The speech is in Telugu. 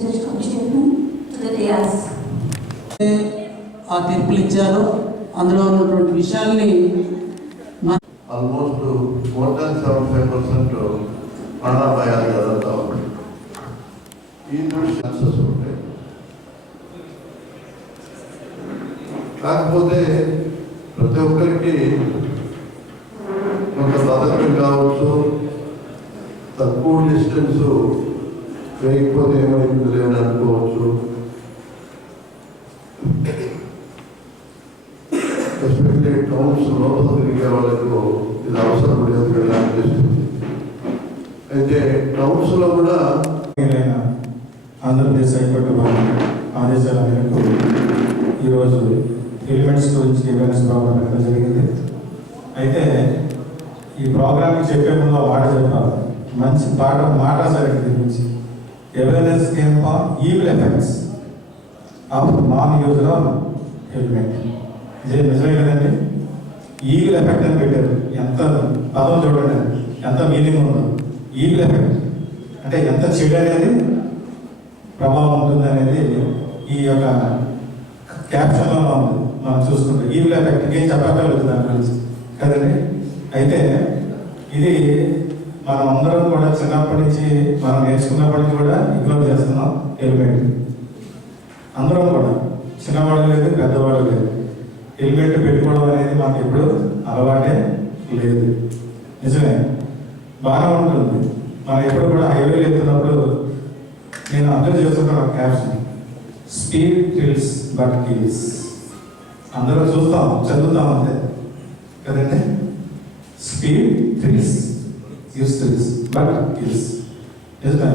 Judge Commission to the dais. ఆ తీర్పులు ఇచ్చారు. అందులో ఉన్నటువంటి విషయాల్ని ఆల్మోస్ట్ మోర్ దాన్ 75% ప్రాణాపాయాలు జరుగుతూ ఉంటాయి. ఈ ఛాన్సెస్ ఉంటాయి. కాకపోతే ప్రతి ఒక్కరికి కొంత బదకం కావచ్చు, తక్కువ డిస్టెన్స్ వేయకపోతే ఏమైంది లేని అనుకోవచ్చు. ఎస్పెషల్లీ టౌన్స్ లోపల తిరిగే వాళ్ళకు ఇది అవసరం లేదు కదా అనిపిస్తుంది. అయితే టౌన్స్లో కూడా ఆంధ్రప్రదేశ్ హైకోర్టు ఆదేశాల మేరకు ఈరోజు ఎలిమెంట్స్ గురించి అవేర్నెస్ ప్రోగ్రామ్ పెట్టడం జరిగింది. అయితే ఈ ప్రోగ్రామ్కి చెప్పే ముందు మాట చెప్పాలి, మంచి మాట సరైన గురించి awareness camp on evil effects of non user of helmet. ఇదే నిజమే కదండి. ఈవిల్ ఎఫెక్ట్ అని పెట్టారు. ఎంత పదం చూడండి, ఎంత మీనింగ్ ఉందో. ఈవిల్ ఎఫెక్ట్ అంటే ఎంత చెడు అనేది ప్రభావం ఉంటుంది అనేది ఈ యొక్క క్యాప్షన్లో ఉంది. మనం చూసుకుంటే ఈవిల్ ఎఫెక్ట్ ఏం చెప్పగలుగుతుంది దాని గురించి కదండి. అయితే ఇది మనం అందరం కూడా చిన్నప్పటి నుంచి మనం నేర్చుకున్నప్పటి నుంచి కూడా ఇగ్నోర్ చేస్తున్నాం. హెల్మెట్ అందరం కూడా, చిన్నవాళ్ళు లేదు పెద్దవాళ్ళు లేదు, హెల్మెట్ పెట్టుకోవడం అనేది మాకు ఎప్పుడు అలవాటే లేదు. నిజమే, బాగానే ఉంటుంది. మనం ఎప్పుడు కూడా హైవేలు వెళ్తున్నప్పుడు నేను అర్థం చేస్తున్న caption speed thrills but kills. అందరూ చూస్తాం, చదువుతాం అంతే కదండి. Speed thrills use thrills but kills. నిజమే.